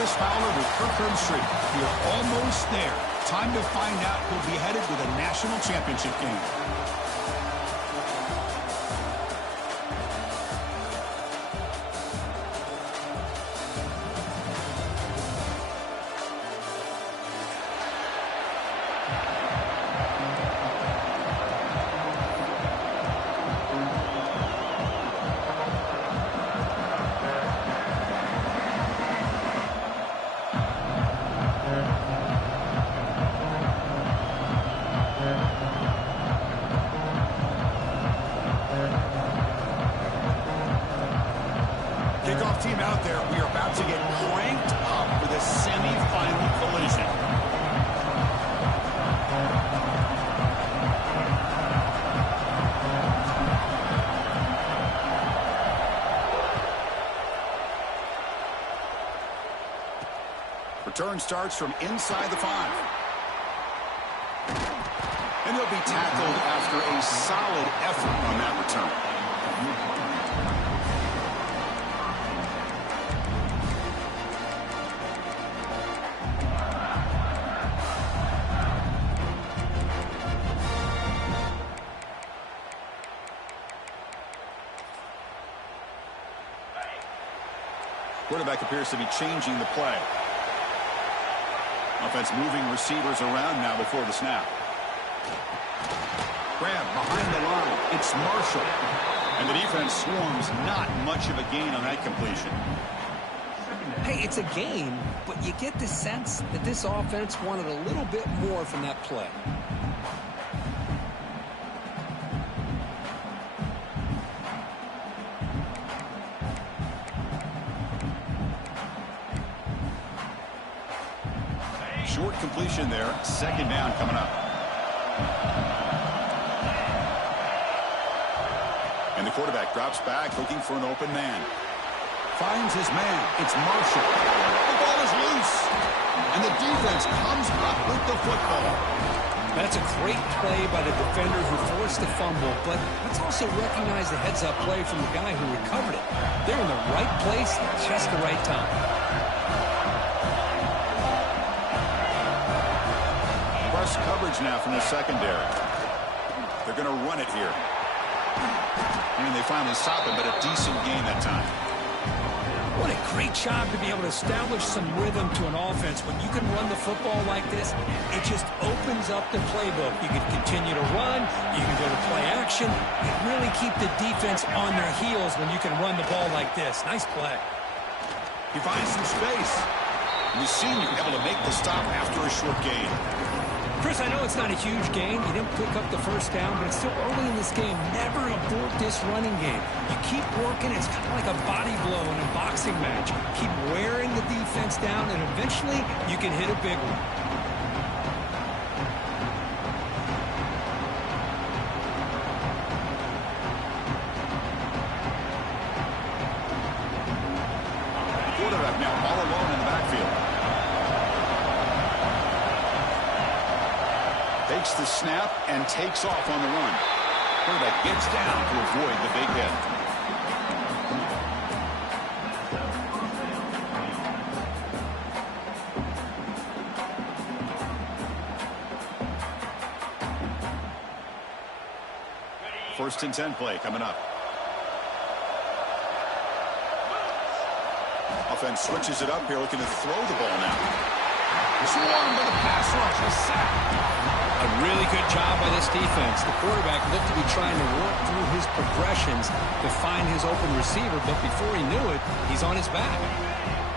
Chris Fowler with Kirk Street. We're almost there. Time to find out who'll be headed to the national championship game. Kickoff team out there. We are about to get cranked up for the semi-final collision. Return starts from inside the 5. And he'll be tackled after a solid effort on that return. Quarterback appears to be changing the play. Offense moving receivers around now before the snap. Grab behind the line. It's Marshall. And the defense swarms. Not much of a gain on that completion. Hey, it's a game, but you get the sense that this offense wanted a little bit more from that play. Short completion there. Second down coming up. And the quarterback drops back looking for an open man. Finds his man. It's Marshall. The ball is loose. And the defense comes up with the football. That's a great play by the defender who forced the fumble, but let's also recognize the heads-up play from the guy who recovered it. They're in the right place at just the right time. Coverage now from the secondary. They're going to run it here. And they finally stop it, but a decent gain that time. What a great job to be able to establish some rhythm to an offense. When you can run the football like this, it just opens up the playbook. You can continue to run. You can go to play action. You really keep the defense on their heels when you can run the ball like this. Nice play. He finds some space. And the senior able to make the stop after a short gain. Chris, I know it's not a huge gain. You didn't pick up the first down, but it's still early in this game. Never abort this running game. You keep working. It's kind of like a body blow in a boxing match. Keep wearing the defense down, and eventually you can hit a big one. Quarterback now all alone in the backfield. Takes the snap and takes off on the run. Quarterback gets down to avoid the big hit. First and 10 play coming up. Offense switches it up here, looking to throw the ball now. Swarmed by the pass rush, a sack. A really good job by this defense. The quarterback looked to be trying to work through his progressions to find his open receiver, but before he knew it, he's on his back.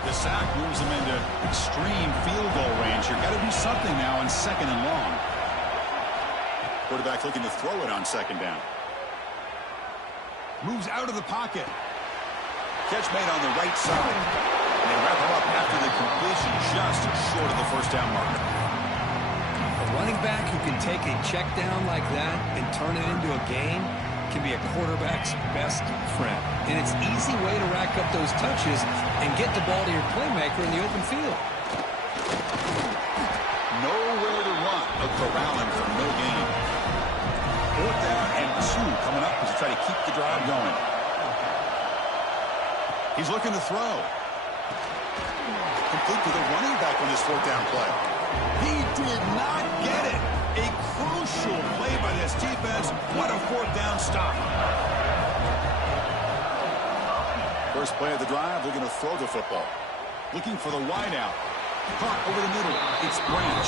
The sack moves him into extreme field goal range. You've got to do something now on second and long. Quarterback looking to throw it on second down. Moves out of the pocket. Catch made on the right side. And they wrap him up after the completion just short of the first down marker. A running back who can take a check down like that and turn it into a gain can be a quarterback's best friend. And it's an easy way to rack up those touches and get the ball to your playmaker in the open field. Nowhere to run, but corralling for no gain. 4th down and 2 coming up as they try to keep the drive going. He's looking to throw. complete to the running back on this fourth down play. He did not get it. A crucial play by this defense. What a fourth down stop. First play of the drive, they're going to throw the football. Looking for the wide out. Caught over the middle. It's Branch.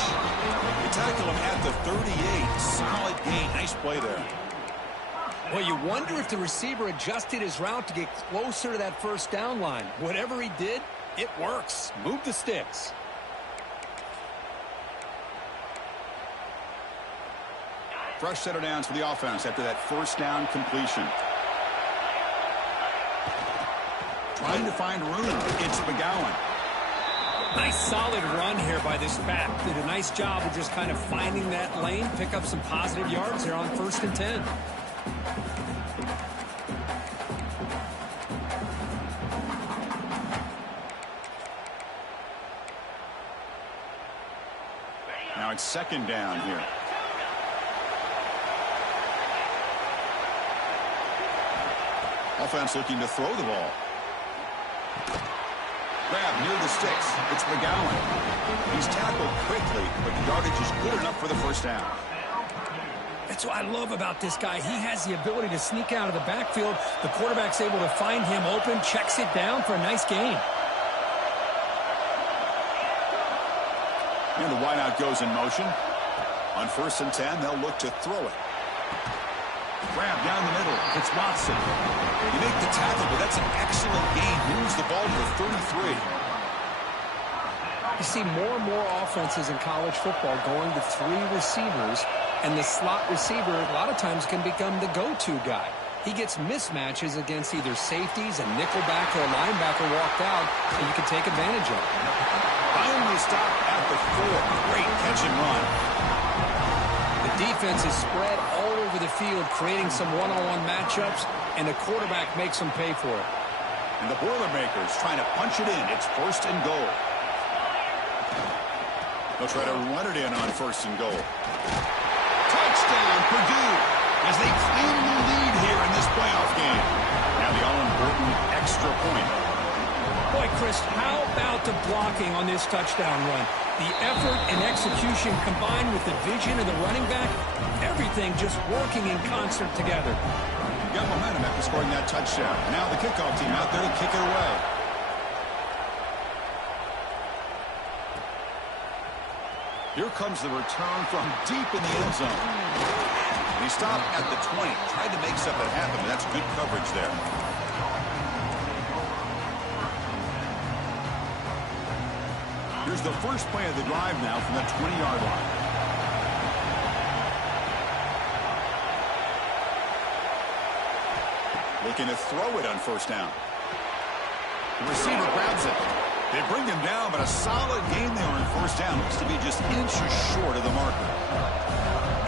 They tackle him at the 38. Solid gain. Nice play there. Well, you wonder if the receiver adjusted his route to get closer to that first down line. Whatever he did, it works. Move the sticks. Fresh set of downs for the offense after that first down completion. Trying to find room. It's McGowan. Nice solid run here by this back. Did a nice job of just kind of finding that lane, pick up some positive yards there on 1st and 10. Now it's 2nd down here. Offense looking to throw the ball. Grab near the sticks. It's McGowan. He's tackled quickly, but the yardage is good enough for the first down. That's what I love about this guy. He has the ability to sneak out of the backfield. The quarterback's able to find him open, checks it down for a nice gain. And the wideout goes in motion. On 1st and 10, they'll look to throw it. Grab down the middle. It's Watson. You make the tackle, but that's an excellent gain. Moves the ball to the 33. You see more and more offenses in college football going to 3 receivers, and the slot receiver a lot of times can become the go-to guy. He gets mismatches against either safeties, a nickelback, or a linebacker walked out, and you can take advantage of it. Finally stopped at the 4. Great catch and run. The defense is spread all over the field, creating some one-on-one matchups, and the quarterback makes them pay for it. And the Boilermakers trying to punch it in. It's 1st and goal. They'll try to run it in on 1st and goal. Touchdown, Purdue, as they claim the lead here in this playoff game. Now the all-important extra point. Boy, Chris, how about the blocking on this touchdown run? The effort and execution combined with the vision of the running back, everything just working in concert together. Got momentum after scoring that touchdown. Now the kickoff team out there to kick it away. Here comes the return from deep in the end zone. He stopped at the 20, tried to make something happen, but that's good coverage there. Here's the first play of the drive now from the 20-yard line. Looking to throw it on 1st down. The receiver grabs it. They bring him down, but a solid gain there on 1st down. Looks to be just inches short of the marker.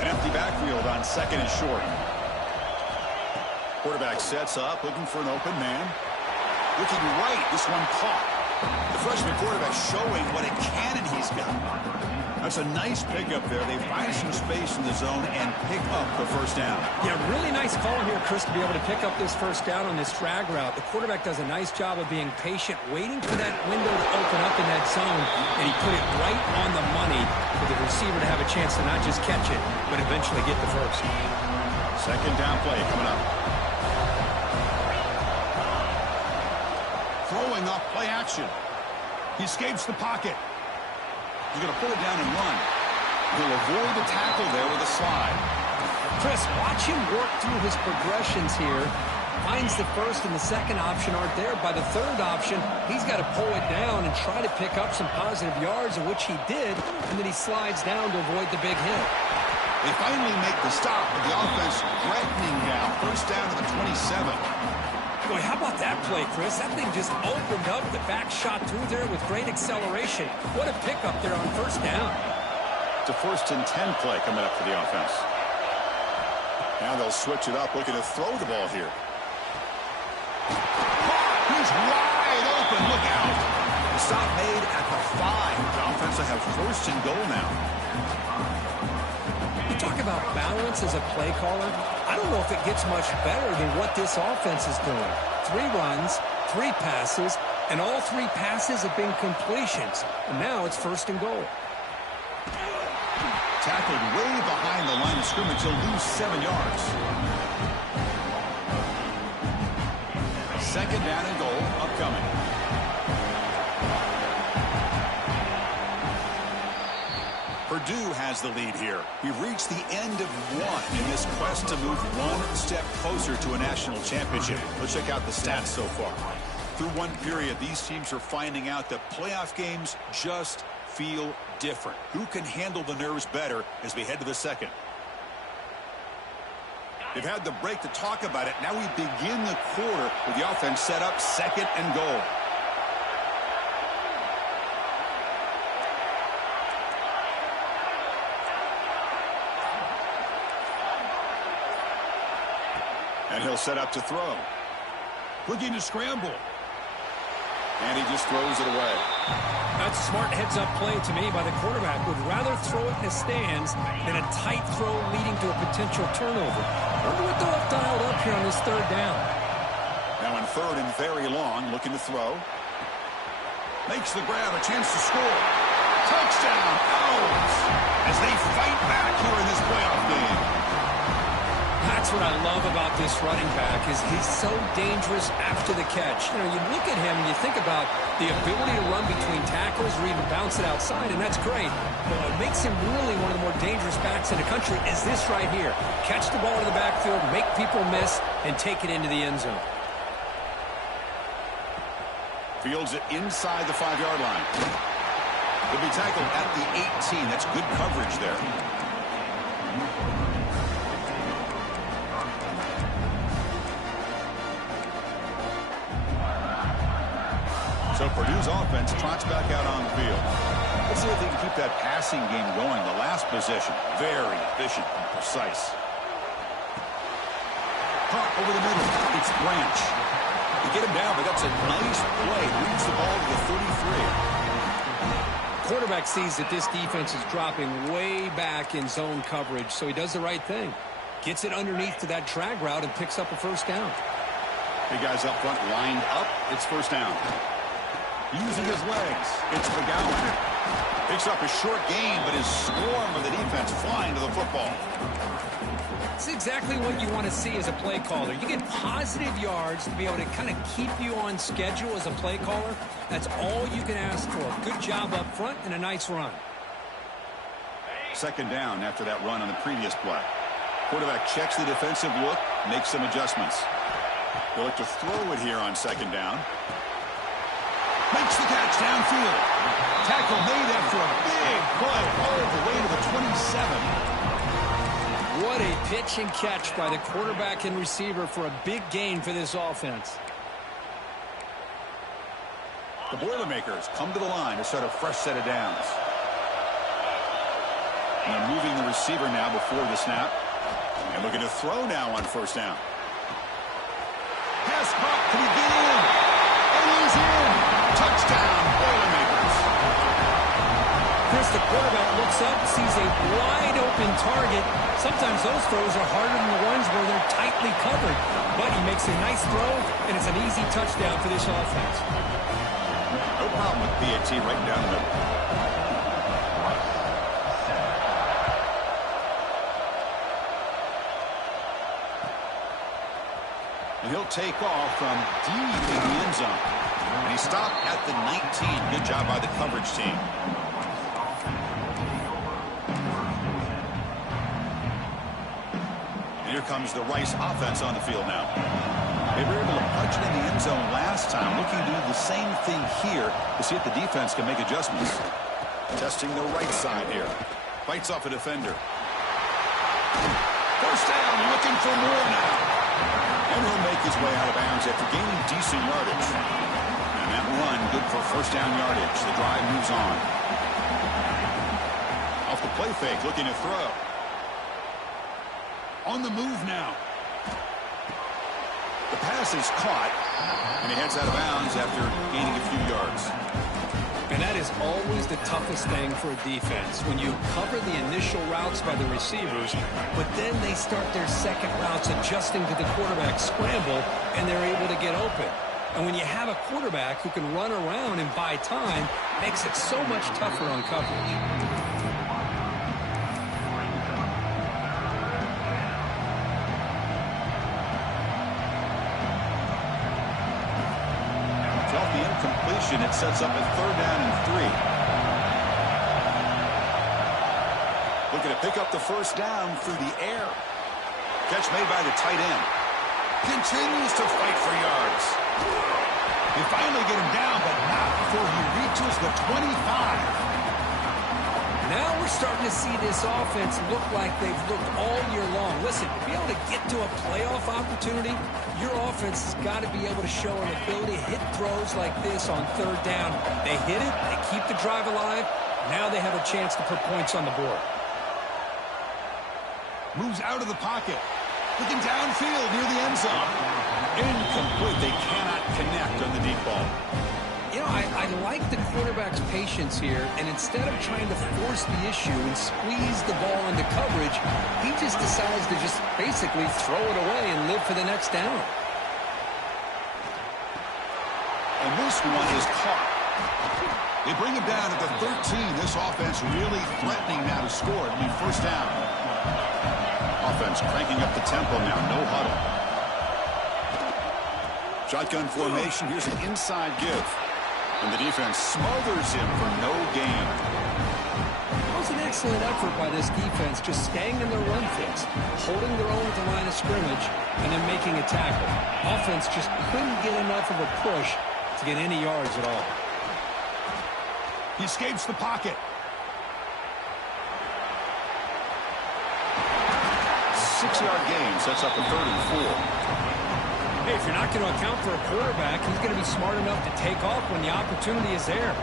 An empty backfield on 2nd and short. Quarterback sets up, looking for an open man. Looking right, this one caught. The freshman quarterback showing what a cannon he's got. That's a nice pickup there. They find some space in the zone and pick up the 1st down. Yeah, really nice call here, Chris, to be able to pick up this 1st down on this drag route. The quarterback does a nice job of being patient, waiting for that window to open up in that zone, and he put it right on the money for the receiver to have a chance to not just catch it, but eventually get the 1st. 2nd down play coming up. Throwing off play action. He escapes the pocket. He's going to pull it down and run. He'll avoid the tackle there with a slide. Chris, watch him work through his progressions here. Finds the 1st and the 2nd option aren't there. By the 3rd option, he's got to pull it down and try to pick up some positive yards, of which he did, and then he slides down to avoid the big hit. They finally make the stop, but the offense threatening now. 1st down to the 27. Boy, how about that play, Chris? That thing just opened up. The back shot through there with great acceleration. What a pickup there on 1st down. It's a 1st and 10 play coming up for the offense. Now they'll switch it up, looking to throw the ball here. He's wide open. Look out. The stop made at the 5. The offense will have 1st and goal now. Talk about balance as a play caller. I don't know if it gets much better than what this offense is doing. 3 runs, 3 passes, And all 3 passes have been completions. And now it's 1st and goal. Tackled way behind the line of scrimmage. He'll lose 7 yards. 2nd down and goal upcoming. Purdue has the lead here. We've reached the end of 1 in this quest to move 1 step closer to a national championship. Let's check out the stats so far. Through 1 period, these teams are finding out that playoff games just feel different. Who can handle the nerves better as we head to the 2nd? They've had the break to talk about it. Now we begin the quarter with the offense set up 2nd and goal. And he'll set up to throw. Looking to scramble. And he just throws it away. That's a smart heads-up play to me by the quarterback. Would rather throw it in the stands than a tight throw leading to a potential turnover. Wonder what they'll have dialed up here on this 3rd down. Now in 3rd and very long, looking to throw. Makes the grab, a chance to score. Touchdown, Owls, as they fight back here in this playoff game. That's what I love about this running back is he's so dangerous after the catch. You know, you look at him and you think about the ability to run between tackles or even bounce it outside, and that's great. But what makes him really one of the more dangerous backs in the country is this right here. Catch the ball in the backfield, make people miss, and take it into the end zone. Fields it inside the 5-yard line. He'll be tackled at the 18. That's good coverage there. So Purdue's offense trots back out on the field. Let's see if they can keep that passing game going. The last possession, very efficient and precise. Caught over the middle. It's Branch. They get him down, but that's a nice play. Leads the ball to the 33. Quarterback sees that this defense is dropping way back in zone coverage, so he does the right thing. Gets it underneath to that drag route and picks up a 1st down. Big guys up front lined up. It's 1st down. Using his legs, it's McGowan. Picks up a short gain, but his swarm of the defense flying to the football. It's exactly what you want to see as a play caller. You get positive yards to be able to kind of keep you on schedule as a play caller. That's all you can ask for. Good job up front and a nice run. 2nd down after that run on the previous play. Quarterback checks the defensive look, makes some adjustments. They'll look to throw it here on 2nd down. Makes the catch downfield. Tackle made after a big play all the way to the 27. What a pitch and catch by the quarterback and receiver for a big gain for this offense. The Boilermakers come to the line to start a fresh set of downs. And they're moving the receiver now before the snap. And looking to throw now on 1st down. Pass caught. Can he get in? And he's in. Touchdown, Boilermakers. Chris, the quarterback looks up, sees a wide-open target. Sometimes those throws are harder than the ones where they're tightly covered. But he makes a nice throw, and it's an easy touchdown for this offense. No problem with PAT right down the middle. And he'll take off from deep in the end zone. And he stopped at the 19. Good job by the coverage team. And here comes the Rice offense on the field now. They were able to punch it in the end zone last time. Looking to do the same thing here to see if the defense can make adjustments. Testing the right side here. Bites off a defender. 1st down, looking for more now. And he'll make his way out of bounds after gaining decent yardage. And that run, good for 1st down yardage. The drive moves on. Off the play fake, looking to throw. On the move now. The pass is caught, and he heads out of bounds after gaining a few yards. And that is always the toughest thing for a defense, when you cover the initial routes by the receivers, but then they start their second routes adjusting to the quarterback scramble, and they're able to get open. And when you have a quarterback who can run around and buy time, it makes it so much tougher on coverage. Off the incompletion, it sets up a 3rd down and 3. Looking to pick up the 1st down through the air. Catch made by the tight end. Continues to fight for yards. They finally get him down, but not before he reaches the 25. Now we're starting to see this offense look like they've looked all year long. Listen, to be able to get to a playoff opportunity, your offense has got to be able to show an ability to hit throws like this on 3rd down. They hit it, they keep the drive alive. Now they have a chance to put points on the board. Moves out of the pocket. Looking downfield near the end zone. Incomplete. They cannot connect on the deep ball. You know, I like the quarterback's patience here, and instead of trying to force the issue and squeeze the ball into coverage, he just decides to just basically throw it away and live for the next down. And this one is caught. They bring him down at the 13. This offense really threatening now to score. It'll be 1st down. Offense cranking up the tempo now. No huddle. Shotgun formation. Here's an inside give. And the defense smothers him for no gain. That was an excellent effort by this defense, just staying in their run fits, holding their own at the line of scrimmage, and then making a tackle. Offense just couldn't get enough of a push to get any yards at all. He escapes the pocket. 6-yard gain sets up a 3rd and 4. Hey, if you're not going to account for a quarterback, he's going to be smart enough to take off when the opportunity is there.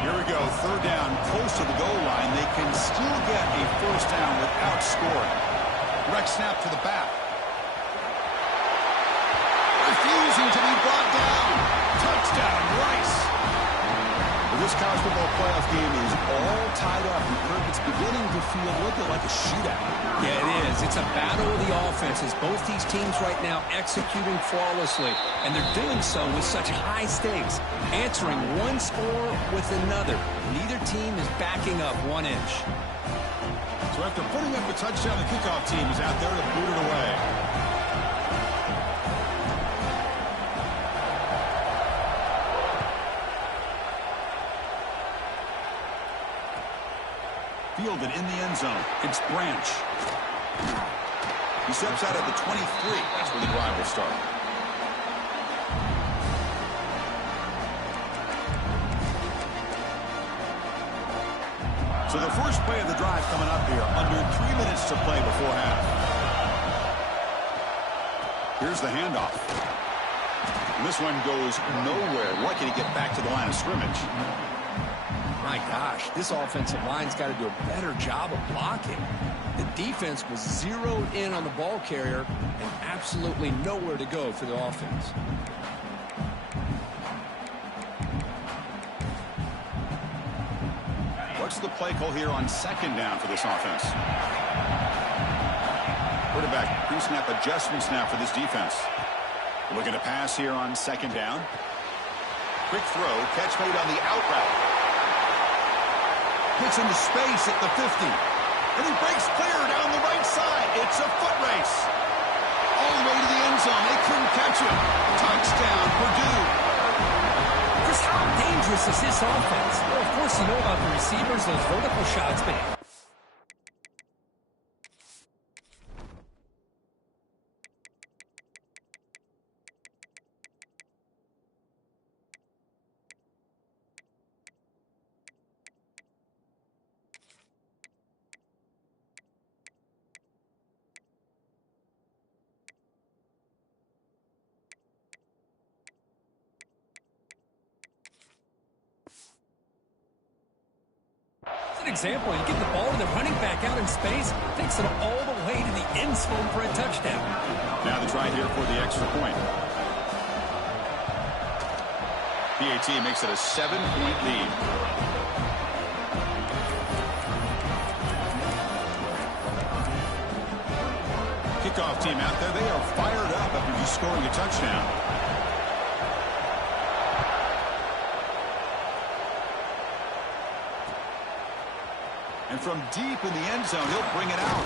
Here we go, 3rd down, close to the goal line. They can still get a 1st down without scoring. Direct snap to the back. Refusing to be brought down. Touchdown, Rice. This college football playoff game is all tied up, and Kirk, it's beginning to feel a little bit like a shootout. Yeah, it is. It's a battle of the offenses. Both these teams right now executing flawlessly, and they're doing so with such high stakes, answering one score with another. Neither team is backing up 1 inch. So after putting up a touchdown, the kickoff team is out there to boot it away. Fielded in the end zone. It's Branch. He steps out at the 23. That's where the drive will start. So the first play of the drive coming up here. Under 3 minutes to play before half. Here's the handoff. And this one goes nowhere. Lucky to get back to the line of scrimmage. My gosh, this offensive line's got to do a better job of blocking. The defense was zeroed in on the ball carrier and absolutely nowhere to go for the offense. What's the play call here on 2nd down for this offense? Quarterback pre-snap adjustment snap for this defense. Looking to pass here on 2nd down. Quick throw, catch made on the out route. Gets into space at the 50. And he breaks clear down the right side. It's a foot race. All the way to the end zone. They couldn't catch him. Touchdown, Purdue. Chris, how dangerous is this offense? Well, of course, you know about the receivers, those vertical shots, but an example, you get the ball to the running back out in space, takes it all the way to the end zone for a touchdown. Now the try here for the extra point. PAT makes it a 7-point lead. fired up after just scoring a touchdown. And from deep in the end zone, he'll bring it out.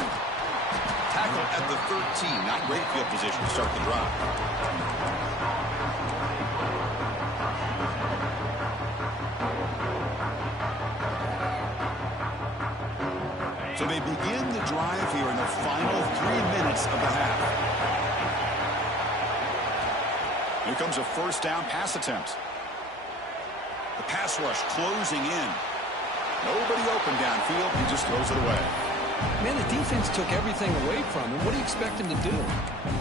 Tackle at the 13. Not great field position to start the drive. So they begin the drive here in the final 3 minutes of the half. Here comes a first down pass attempt. The pass rush closing in. Nobody open downfield. He just throws it away. Man, the defense took everything away from him. What do you expect him to do?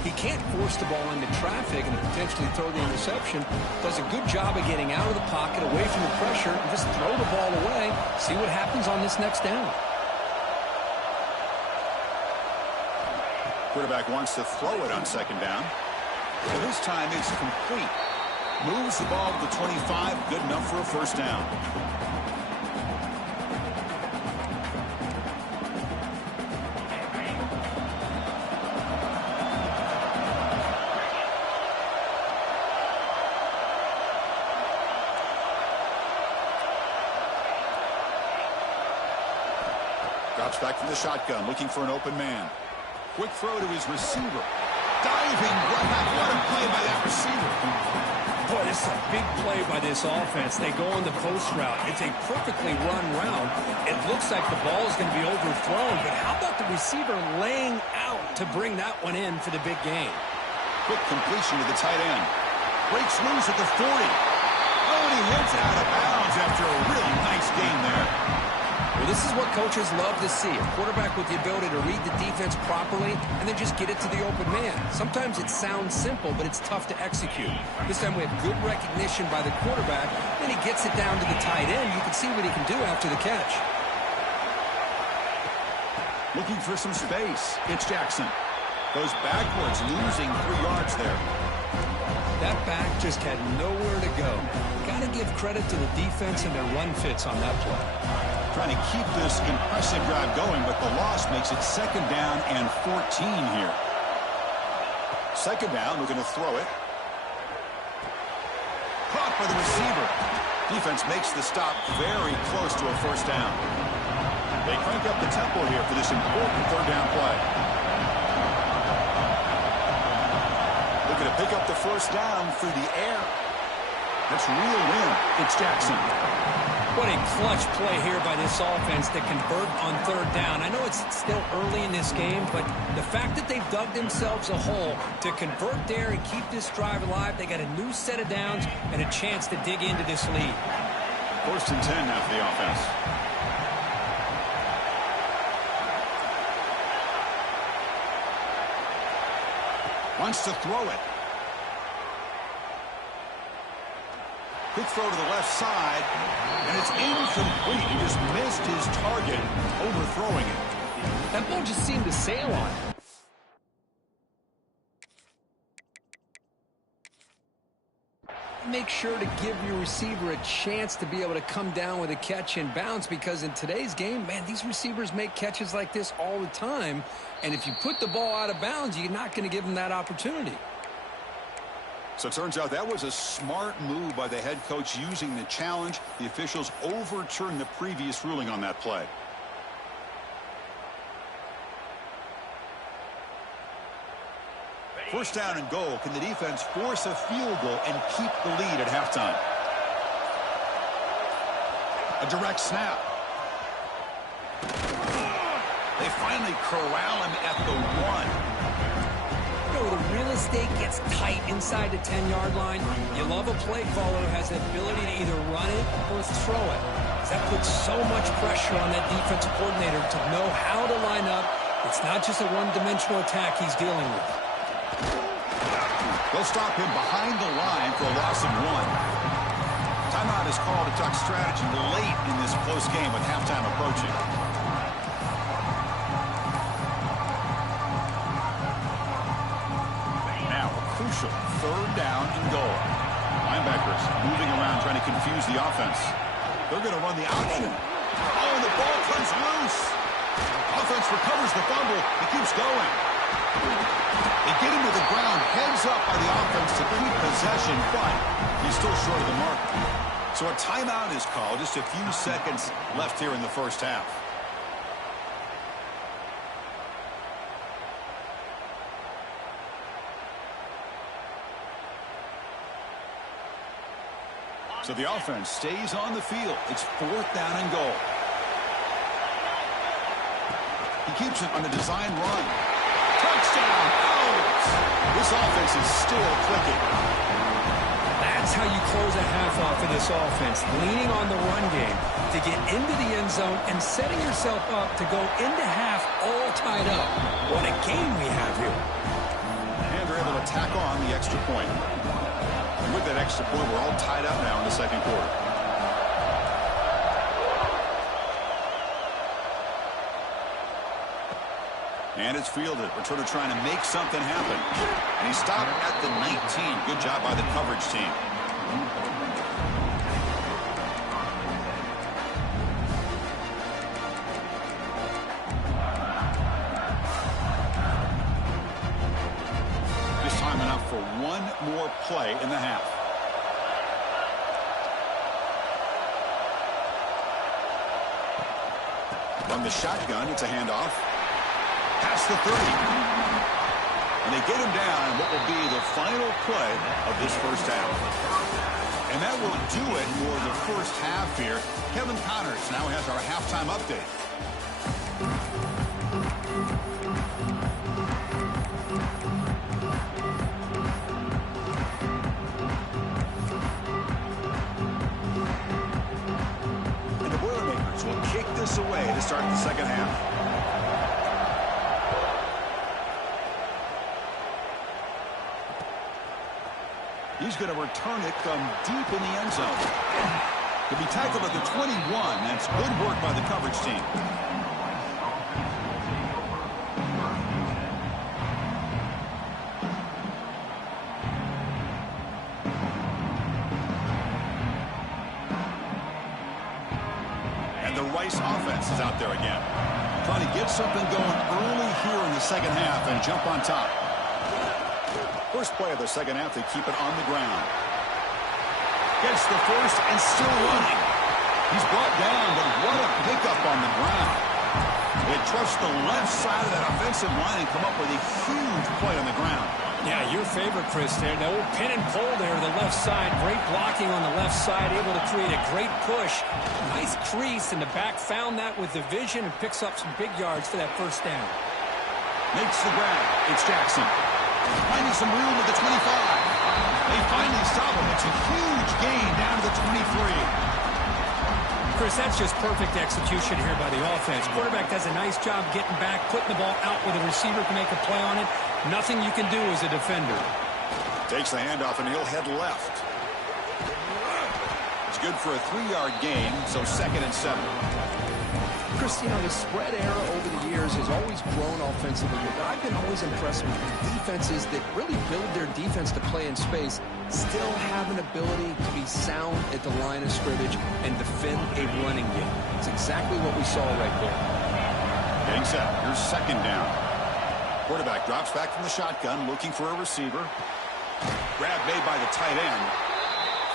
He can't force the ball into traffic and potentially throw the interception. Does a good job of getting out of the pocket, away from the pressure, and just throw the ball away. See what happens on this next down. Quarterback wants to throw it on second down. So this time it's complete. Moves the ball to the 25. Good enough for a first down. Drops back from the shotgun, looking for an open man. Quick throw to his receiver. Diving grab. What a play by that receiver. Boy, this is a big play by this offense. They go on the post route. It's a perfectly run route. It looks like the ball is going to be overthrown, but how about the receiver laying out to bring that one in for the big game? Quick completion to the tight end. Breaks loose at the 40. Oh, and he hits out of bounds after a really nice game there. Well, this is what coaches love to see. A quarterback with the ability to read the defense properly and then just get it to the open man. Sometimes it sounds simple, but it's tough to execute. This time we have good recognition by the quarterback. Then he gets it down to the tight end. You can see what he can do after the catch. Looking for some space. It's Jackson. Goes backwards, losing 3 yards there. That back just had nowhere to go. Got to give credit to the defense and their run fits on that play. Trying to keep this impressive drive going, but the loss makes it second down and 14 here. Second down, we're going to throw it. Caught by the receiver. Defense makes the stop very close to a first down. They crank up the tempo here for this important third down play. Looking to pick up the first down through the air. That's reeled in. It's Jackson. What a clutch play here by this offense to convert on third down. I know it's still early in this game, but the fact that they've dug themselves a hole to convert there and keep this drive alive, they got a new set of downs and a chance to dig into this lead. First and 10 now for the offense. Wants to throw it. Quick throw to the left side, and it's incomplete. He just missed his target, overthrowing it. That ball just seemed to sail on him. Make sure to give your receiver a chance to be able to come down with a catch and bounce, because in today's game, man, these receivers make catches like this all the time, and if you put the ball out of bounds, you're not going to give them that opportunity. So it turns out that was a smart move by the head coach using the challenge. The officials overturned the previous ruling on that play. First down and goal. Can the defense force a field goal and keep the lead at halftime? A direct snap. They finally corral him at the 1. The real estate gets tight inside the 10-yard line. You love a play caller who has the ability to either run it or throw it. That puts so much pressure on that defensive coordinator to know how to line up. It's not just a one-dimensional attack he's dealing with. They'll stop him behind the line for a loss of 1. Timeout is called to talk strategy late in this close game with halftime approaching. Third down and goal. Linebackers moving around trying to confuse the offense. They're going to run the option. Oh, and the ball comes loose. Offense recovers the fumble. It keeps going. They get him to the ground, heads up by the offense to keep possession, but he's still short of the mark. So a timeout is called. Just a few seconds left here in the first half. So the offense stays on the field. It's 4th down and goal. He keeps it on the design run. Touchdown! Out! This offense is still clicking. That's how you close a half off of this offense, leaning on the run game to get into the end zone and setting yourself up to go into half all tied up. What a game we have here. And they're able to tack on the extra point. And with that extra point, we're all tied up now in the second quarter. And it's fielded. Returner trying to make something happen. And he stopped at the 19. Good job by the coverage team. Just time enough for one more play in the half. From the shotgun, it's a handoff. Past the 30. And they get him down in what will be the final play of this first half. And that will do it for the first half here. Kevin Connors now has our halftime update. And the Boilermakers will kick this away to start the second half. He's going to return it from deep in the end zone. To be tackled at the 21. That's good work by the coverage team. And the Rice offense is out there again. Trying to get something going early here in the second half and jump on top. First play of the second half, they keep it on the ground. Gets the first and still running. He's brought down, but what a pickup on the ground. They trust the left side of that offensive line and come up with a huge play on the ground. Yeah, your favorite, Chris, there. The old pin and pull there to the left side. Great blocking on the left side, able to create a great push. Nice crease, and the back found that with the vision and picks up some big yards for that first down. Makes the grab. It's Jackson. Finding some room at the 25. They finally stop him. It's a huge gain down to the 23. Chris, that's just perfect execution here by the offense. Quarterback does a nice job getting back, putting the ball out where the receiver can make a play on it. Nothing you can do as a defender. Takes the handoff, and he'll head left. It's good for a 3-yard gain, so 2nd and 7. Chris, you know, the spread era over the years has always grown offensively, but I've been always impressed with defenses that really build their defense to play in space, still have an ability to be sound at the line of scrimmage and defend a running game. It's exactly what we saw right there. Getting set. Here's 2nd down. Quarterback drops back from the shotgun, looking for a receiver. Grab made by the tight end.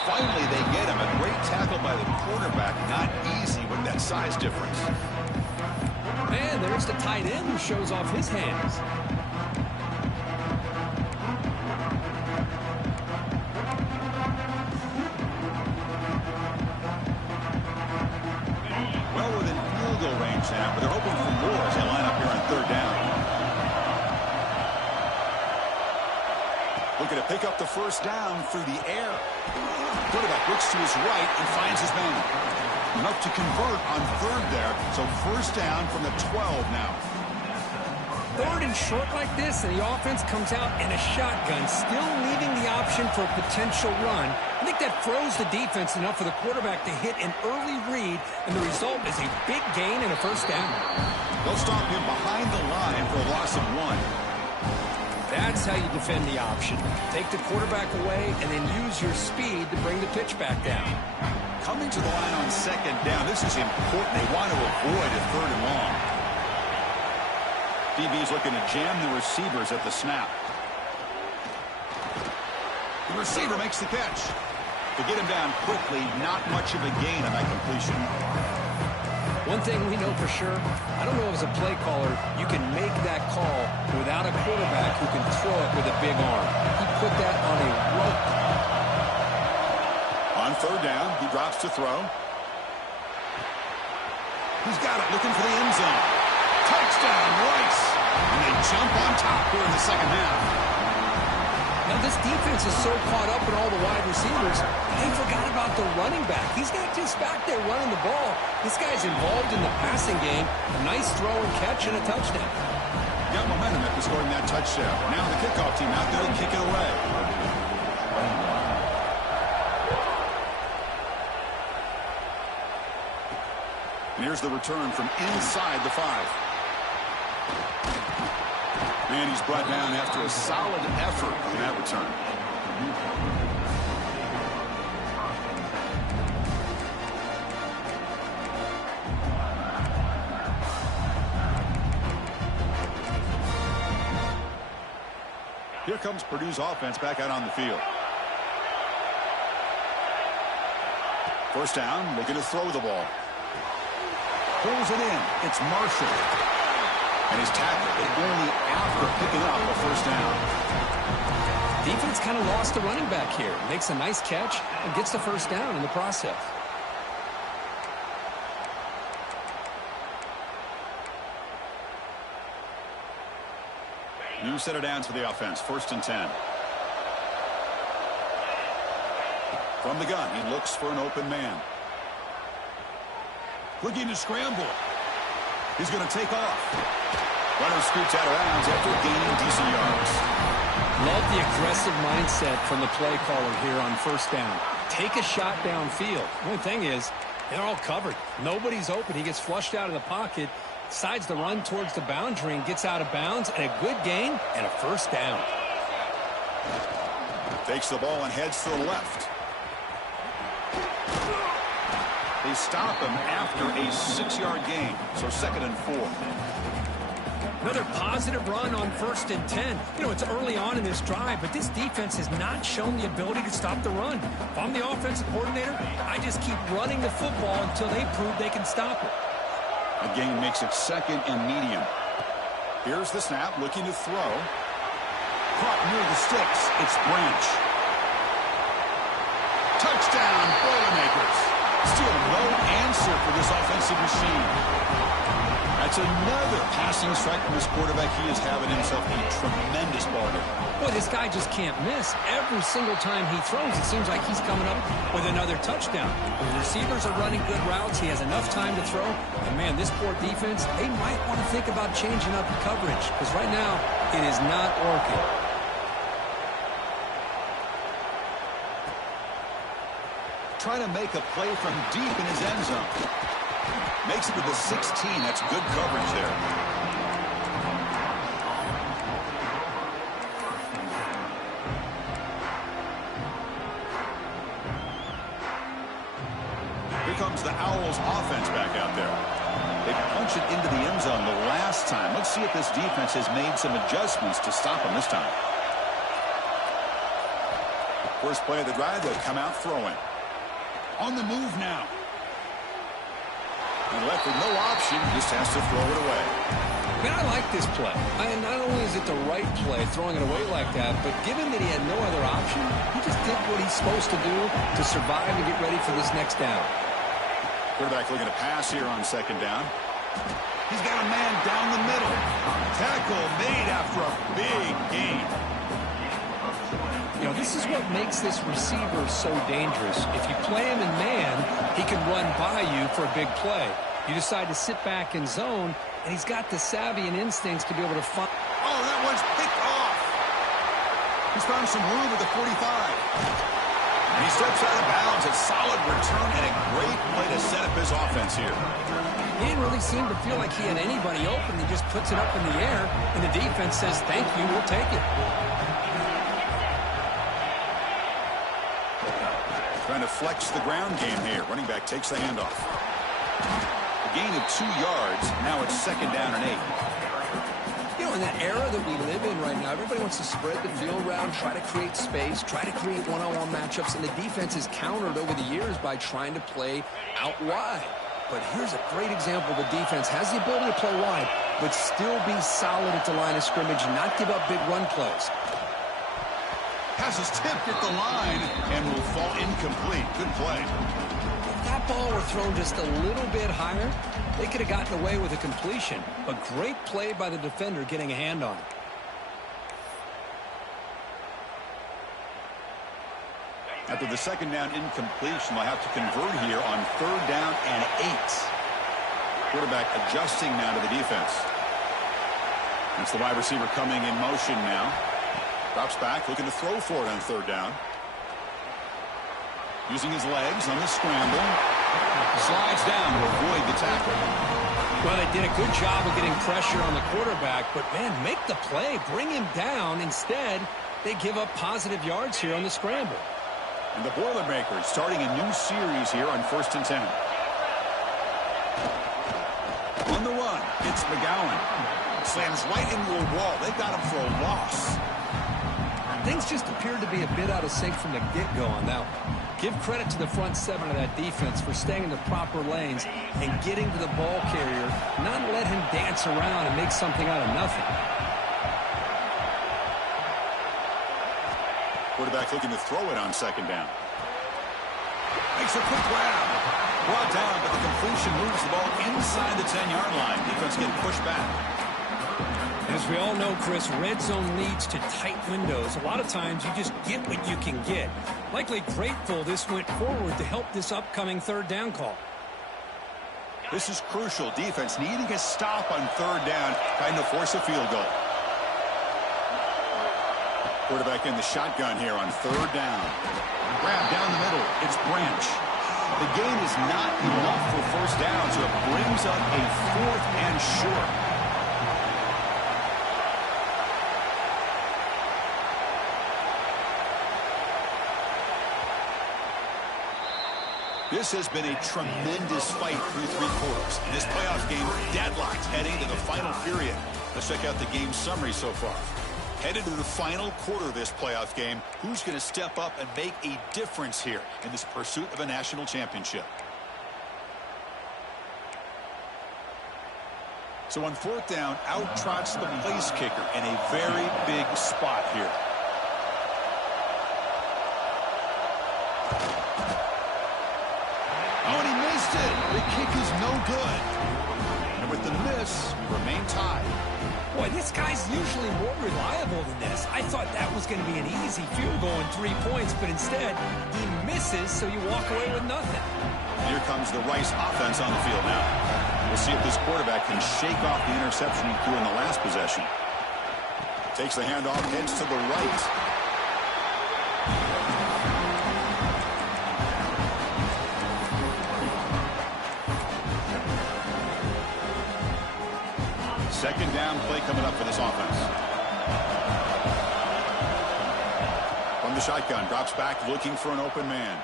Finally, they get him. A great tackle by the quarterback. Not easy with that size difference. And there's the tight end who shows off his hands. Well within field goal range now, but they're hoping for more as they line up here on 3rd down. Looking to pick up the first down through the air. Quarterback looks to his right and finds his man. Enough to convert on 3rd there, so first down from the 12 now. 3rd and short like this, and the offense comes out in a shotgun, still leaving the option for a potential run. I think that throws the defense enough for the quarterback to hit an early read, and the result is a big gain and a first down. They'll stop him behind the line for a loss of 1. That's how you defend the option. Take the quarterback away and then use your speed to bring the pitch back down. Coming to the line on 2nd down, this is important. They want to avoid a 3rd and long. DB's looking to jam the receivers at the snap. The receiver makes the catch. To get him down quickly, not much of a gain on that completion. One thing we know for sure, I don't know as a play caller, you can make that call without a quarterback who can throw it with a big arm. He put that on a rope. On third down, he drops to throw. He's got it, looking for the end zone. Touchdown, Rice. And they jump on top here in the second half. Now, this defense is so caught up in all the wide receivers, they forgot about the running back. He's not just back there running the ball. This guy's involved in the passing game. A nice throw and catch and a touchdown. Got momentum after scoring that touchdown. Now the kickoff team out there to kick it away. And here's the return from inside the 5. And he's brought down after a solid effort in that return. Here comes Purdue's offense back out on the field. First down, looking to throw the ball. Pulls it in. It's Marshall. And he's tackled it only after picking up a first down. Defense kind of lost the running back here. Makes a nice catch and gets the first down in the process. New set of downs for the offense. First and 10. From the gun, he looks for an open man. Looking to scramble. He's going to take off. Runner scoots out of bounds after gaining decent yards. Love the aggressive mindset from the play caller here on first down. Take a shot downfield. The only thing is, they're all covered. Nobody's open. He gets flushed out of the pocket, decides to run towards the boundary and gets out of bounds, and a good gain and a first down. Takes the ball and heads to the left. They stop him after a 6-yard gain, so second and 4. Another positive run on first and 10. You know, it's early on in this drive, but this defense has not shown the ability to stop the run. If I'm the offensive coordinator, I just keep running the football until they prove they can stop it. A gain makes it second and medium. Here's the snap, looking to throw. Caught near the sticks. It's Branch. Touchdown, Boilermakers. Still no answer for this offensive machine. That's another passing strike from this quarterback. He is having himself a tremendous ball game. Boy, this guy just can't miss. Every single time he throws, it seems like he's coming up with another touchdown. When the receivers are running good routes, he has enough time to throw. And, man, this poor defense, they might want to think about changing up the coverage. Because right now, it is not working. Trying to make a play from deep in his end zone. Makes it to the 16. That's good coverage there. Here comes the Owls offense back out there. They punch it into the end zone the last time. Let's see if this defense has made some adjustments to stop them this time. First play of the drive, they'll come out throwing. On the move now. And left with no option, just has to throw it away. Man, I like this play. And not only is it the right play, throwing it away like that, but given that he had no other option, he just did what he's supposed to do to survive and get ready for this next down. Quarterback looking to pass here on second down. He's got a man down the middle. Tackle made after a big gain. You know, this is what makes this receiver so dangerous. If you play him in man, he can run by you for a big play. You decide to sit back in zone, and he's got the savvy and instincts to be able to find. Oh, that one's picked off. He's found some room at the 45. And he steps out of bounds. A solid return and a great play to set up his offense here. He didn't really seem to feel like he had anybody open. He just puts it up in the air, and the defense says, thank you, we'll take it. Trying to flex the ground game here. Running back takes the handoff. A gain of 2 yards. Now it's second down and 8. You know, in that era that we live in right now, everybody wants to spread the field around, try to create space, try to create one-on-one matchups, and the defense is countered over the years by trying to play out wide. But here's a great example. The defense has the ability to play wide, but still be solid at the line of scrimmage and not give up big run plays. Pass is tipped at the line and will fall incomplete. Good play. If that ball were thrown just a little bit higher, they could have gotten away with a completion. But great play by the defender getting a hand on it. After the second down incompletion, they'll have to convert here on 3rd down and 8. Quarterback adjusting now to the defense. It's the wide receiver coming in motion now. Drops back, looking to throw for it on 3rd down. Using his legs on the scramble. Slides down to avoid the tackle. Well, they did a good job of getting pressure on the quarterback, but, man, make the play. Bring him down. Instead, they give up positive yards here on the scramble. And the Boilermakers starting a new series here on 1st and 10. On the run, it's McGowan. Slams right into a wall. They got him for a loss. Things just appeared to be a bit out of sync from the get-go on that one. Give credit to the front 7 of that defense for staying in the proper lanes and getting to the ball carrier, not let him dance around and make something out of nothing. Quarterback looking to throw it on 2nd down. Makes a quick grab. Brought down, but the completion moves the ball inside the 10-yard line. Defense getting pushed back. As we all know, Chris, red zone leads to tight windows. A lot of times you just get what you can get. Likely grateful this went forward to help this upcoming 3rd down call. This is crucial. Defense needing a stop on 3rd down, trying to force a field goal. Quarterback in the shotgun here on 3rd down. Grab down the middle. It's Branch. The gain is not enough for 1st down, so it brings up a 4th and short. This has been a tremendous fight through 3 quarters. In this playoff game, deadlocked heading to the final period. Let's check out the game summary so far. Headed to the final quarter of this playoff game, who's going to step up and make a difference here in this pursuit of a national championship? So on 4th down, out trots the place kicker in a very big spot here. Oh, and he missed it. The kick is no good. And with the miss, remain tied. Boy, this guy's usually more reliable than this. I thought that was going to be an easy field goal and 3 points, but instead, he misses, so you walk away with nothing. Here comes the Rice offense on the field now. We'll see if this quarterback can shake off the interception he threw in the last possession. Takes the handoff, heads to the right. Second down play coming up for this offense. From the shotgun, drops back looking for an open man.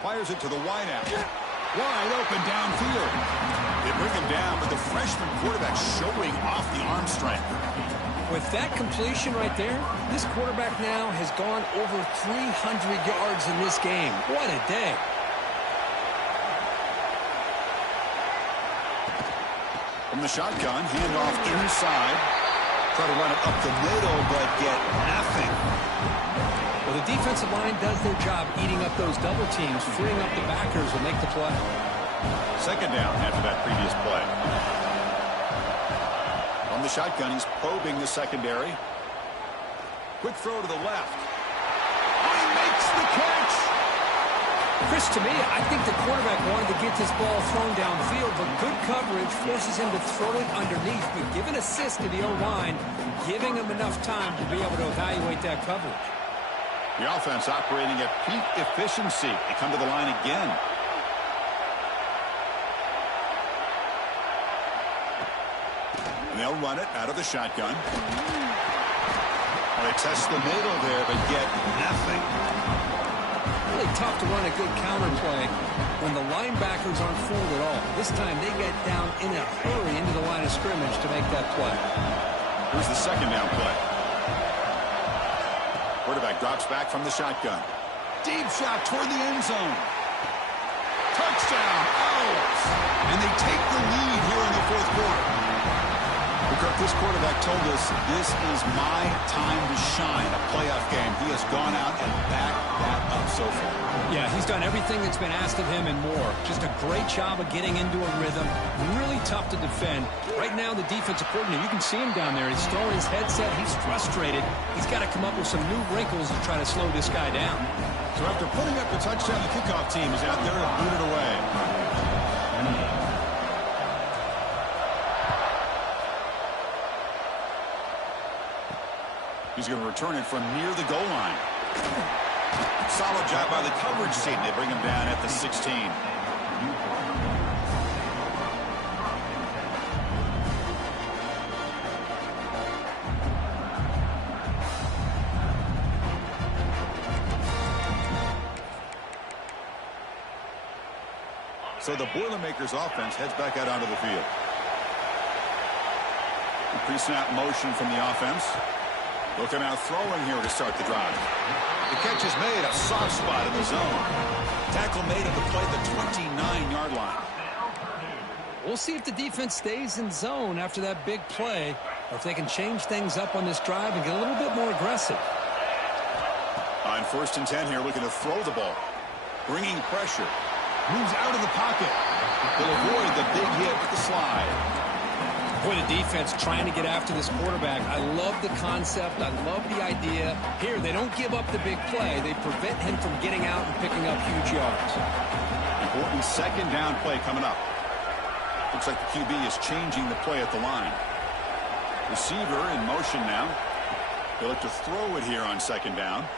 Fires it to the wideout. Wide open downfield. They bring him down, but the freshman quarterback showing off the arm strength. With that completion right there, this quarterback now has gone over 300 yards in this game. What a day. From the shotgun, handoff inside. Try to run it up the middle, but get nothing. Well, the defensive line does their job eating up those double teams. Freeing up the backers will make the play. Second down after that previous play. From the shotgun, he's probing the secondary. Quick throw to the left. Oh, he makes the catch! Chris, to me, I think the quarterback wanted to get this ball thrown downfield, but good coverage forces him to throw it underneath. But give an assist to the O-line, giving him enough time to be able to evaluate that coverage. The offense operating at peak efficiency. They come to the line again. And they'll run it out of the shotgun. They test the middle there, but get nothing. Really tough to run a good counter play when the linebackers aren't fooled at all. This time they get down in a hurry into the line of scrimmage to make that play. Here's the second down play. Quarterback drops back from the shotgun. Deep shot toward the end zone. Touchdown, Owls! And they take the lead here in the fourth quarter. Kirk, this quarterback told us this is my time to shine, a playoff game. He has gone out and backed that up so far. Yeah, he's done everything that's been asked of him and more. Just a great job of getting into a rhythm. Really tough to defend. Right now, the defensive coordinator, you can see him down there. He's throwing his headset. He's frustrated. He's got to come up with some new wrinkles to try to slow this guy down. So after putting up the touchdown, the kickoff team is out there to boot it away. He's going to return it from near the goal line. Solid job by the coverage team. They bring him down at the 16. So the Boilermakers offense heads back out onto the field. Pre-snap motion from the offense. They'll come out throwing here to start the drive. The catch is made, a soft spot in the zone. Tackle made at the play, the 29-yard line. We'll see if the defense stays in zone after that big play, or if they can change things up on this drive and get a little bit more aggressive. On 1st and 10 here, looking to throw the ball. Bringing pressure. Moves out of the pocket. He'll avoid the big hit with the slide. Boy, the defense trying to get after this quarterback. I love the concept. I love the idea. Here, they don't give up the big play. They prevent him from getting out and picking up huge yards. Important second down play coming up. Looks like the QB is changing the play at the line. Receiver in motion now. They'll look to throw it here on second down.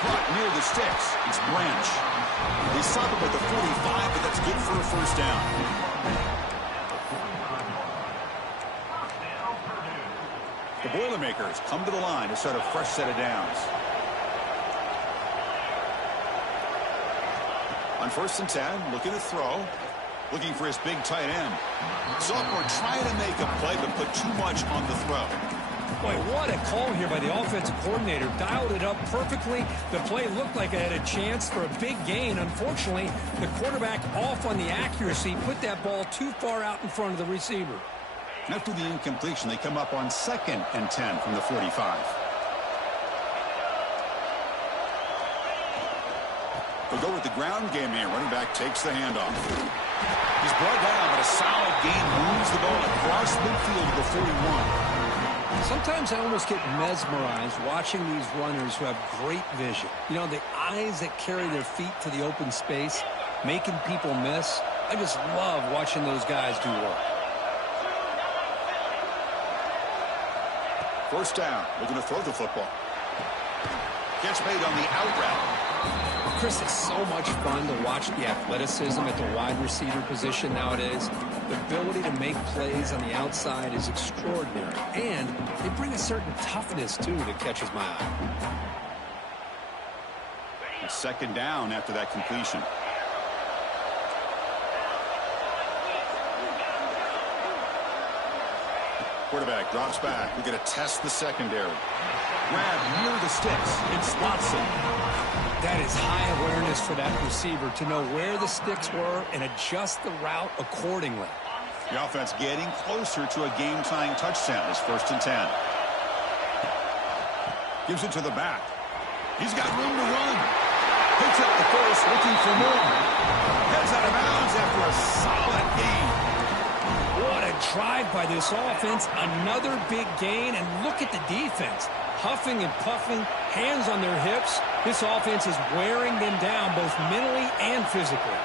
Caught near the sticks. It's Branch. They stop him at the 45, but that's good for a first down. The Boilermakers come to the line to start a fresh set of downs. On 1st and 10, looking to throw. Looking for his big tight end. Sophomore trying to make a play, but put too much on the throw. Boy, what a call here by the offensive coordinator. Dialed it up perfectly. The play looked like it had a chance for a big gain. Unfortunately, the quarterback off on the accuracy, put that ball too far out in front of the receiver. After the incompletion, they come up on 2nd and 10 from the 45. They'll go with the ground game here. Running back takes the handoff. He's brought down, but a solid gain moves the ball across midfield to the 41. Sometimes I almost get mesmerized watching these runners who have great vision. You know, the eyes that carry their feet to the open space, making people miss. I just love watching those guys do work. First down, looking to throw the football. Catch made on the out route. Chris, it's so much fun to watch the athleticism at the wide receiver position nowadays. The ability to make plays on the outside is extraordinary. And they bring a certain toughness, too, that catches my eye. A second down after that completion. Quarterback drops back. We're going to test the secondary. Grab near the sticks. It's Watson. That is high awareness for that receiver to know where the sticks were and adjust the route accordingly. The offense getting closer to a game-tying touchdown. It's 1st and 10. Gives it to the back. He's got room to run. Picks up the first, looking for more. Heads out of bounds after a solid gain. What a drive by this offense. Another big gain, and look at the defense. Huffing and puffing, hands on their hips. This offense is wearing them down both mentally and physically.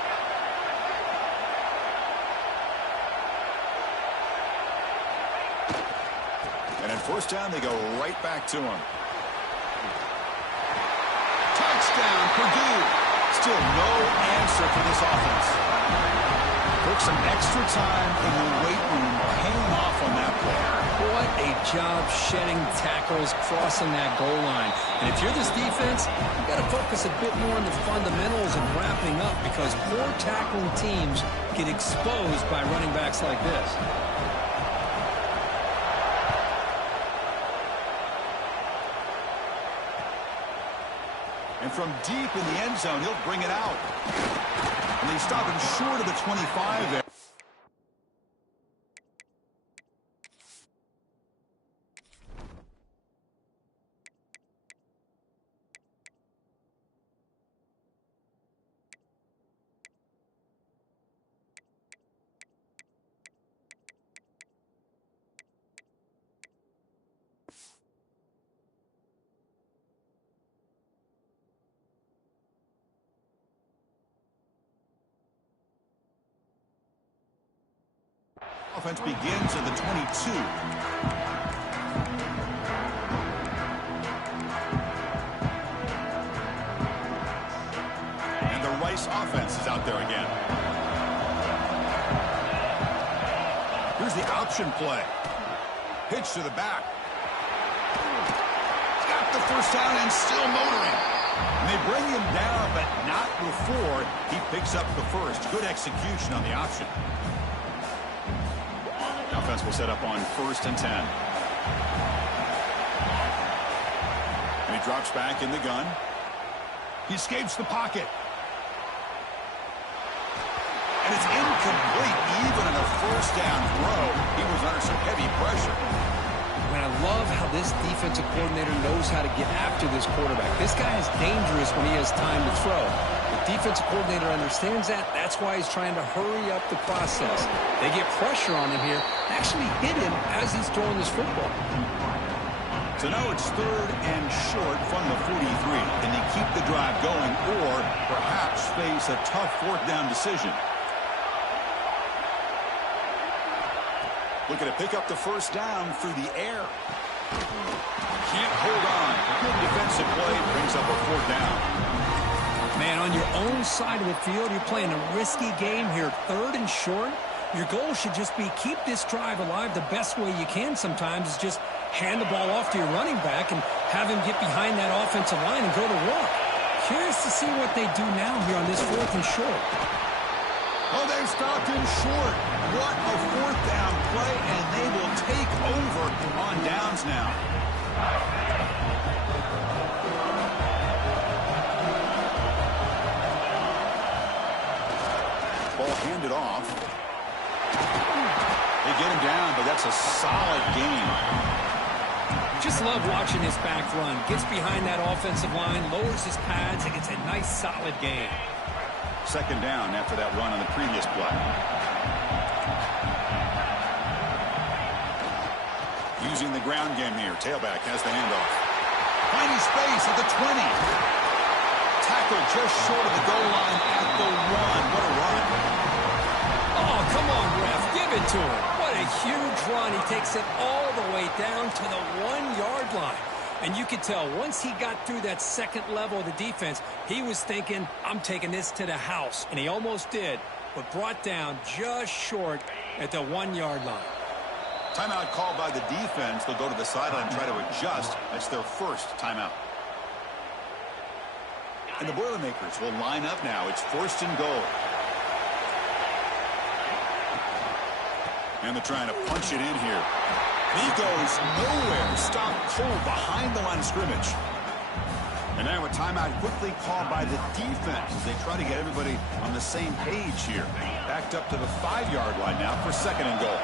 And at first down, they go right back to him. Touchdown, Purdue. Still no answer for this offense. Took some extra time in the weight room, paying off on that play. What a job shedding tackles, crossing that goal line. And if you're this defense, you've got to focus a bit more on the fundamentals and wrapping up, because poor tackling teams get exposed by running backs like this. And from deep in the end zone, he'll bring it out. And they stop him short of the 25 there. Offense begins at the 22. And the Rice offense is out there again. Here's the option play. Pitch to the back. Got the first down and still motoring. And they bring him down, but not before he picks up the first. Good execution on the option. Offense will set up on 1st and 10. And he drops back in the gun. He escapes the pocket. And it's incomplete even on a first down throw. He was under some heavy pressure. Man, I love how this defensive coordinator knows how to get after this quarterback. This guy is dangerous when he has time to throw. The defensive coordinator understands that. That's why he's trying to hurry up the process. They get pressure on him here. Actually hit him as he's throwing this football. So now it's 3rd and short from the 43. Can they keep the drive going or perhaps face a tough 4th down decision? Looking to pick up the first down through the air. Can't hold on. Good defensive play brings up a 4th down. Man, on your own side of the field, you're playing a risky game here. 3rd and short. Your goal should just be keep this drive alive the best way you can sometimes is just hand the ball off to your running back and have him get behind that offensive line and go to work. Curious to see what they do now here on this 4th and short. Oh, they've stopped him short. What a 4th down play, and they will take over on downs now. Ball handed off. They get him down, but that's a solid gain. Just love watching his back run. Gets behind that offensive line, lowers his pads, and gets a nice solid gain. 2nd down after that run on the previous play. Using the ground game here. Tailback has the handoff. Finding space at the 20. Tackle just short of the goal line at the 1. What a run. Oh, come on, ref. Give it to him. What a huge run. He takes it all the way down to the 1-yard line. And you could tell once he got through that 2nd level of the defense, he was thinking, I'm taking this to the house. And he almost did, but brought down just short at the 1-yard line. Timeout called by the defense. They'll go to the sideline and try to adjust. That's their first timeout. And the Boilermakers will line up now. It's 1st and goal. And they're trying to punch it in here. He goes nowhere. Stopped cold behind the line of scrimmage. And now a timeout quickly called by the defense as they try to get everybody on the same page here. Backed up to the 5-yard line now for 2nd and goal.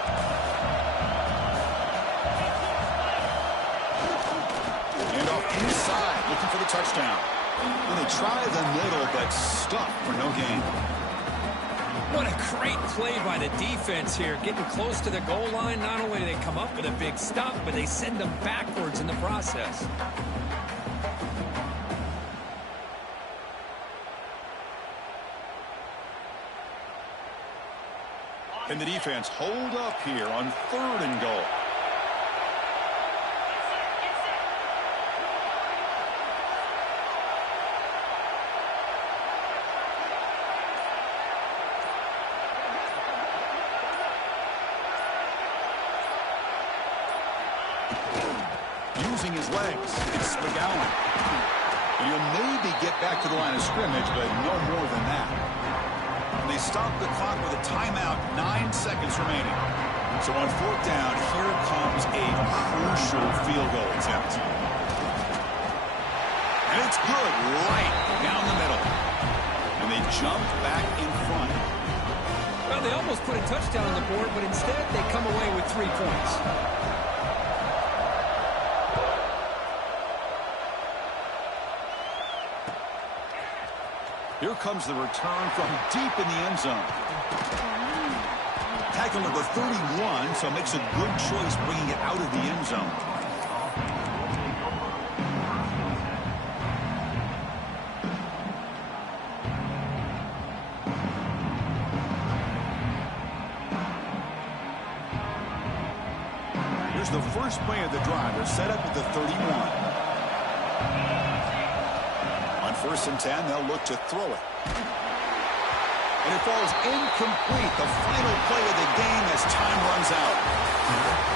And off inside, looking for the touchdown. And they try the middle, but stuck for no gain. What a great play by the defense here. Getting close to the goal line, not only do they come up with a big stop, but they send them backwards in the process. And the defense hold up here on 3rd and goal. Using his legs, it's McGowan. And he'll maybe get back to the line of scrimmage, but no more than that. And they stop the clock with a timeout, 9 seconds remaining. So on 4th down, here comes a crucial field goal attempt. And It's good right down the middle. And they jumped back in front. Well, they almost put a touchdown on the board, but instead they come away with 3 points. Here comes the return from deep in the end zone. Tackle number 31, so makes a good choice bringing it out of the end zone. Here's the first play of the drive. They're set up at the 31. On 1st and 10, they'll look to throw it. And it falls incomplete. The final play of the game as time runs out.